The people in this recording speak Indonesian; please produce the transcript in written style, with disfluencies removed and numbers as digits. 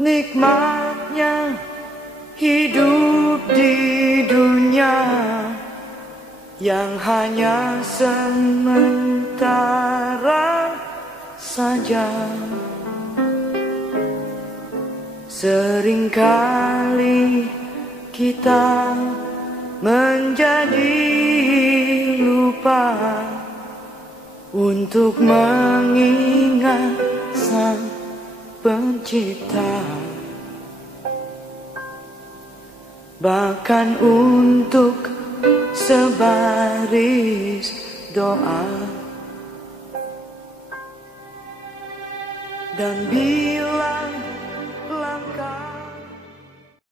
nikmatnya hidup di dunia yang hanya sementara saja. Seringkali kita menjadi lupa untuk mengingat Sang Pencipta, bahkan untuk sebaris doa. Dan bila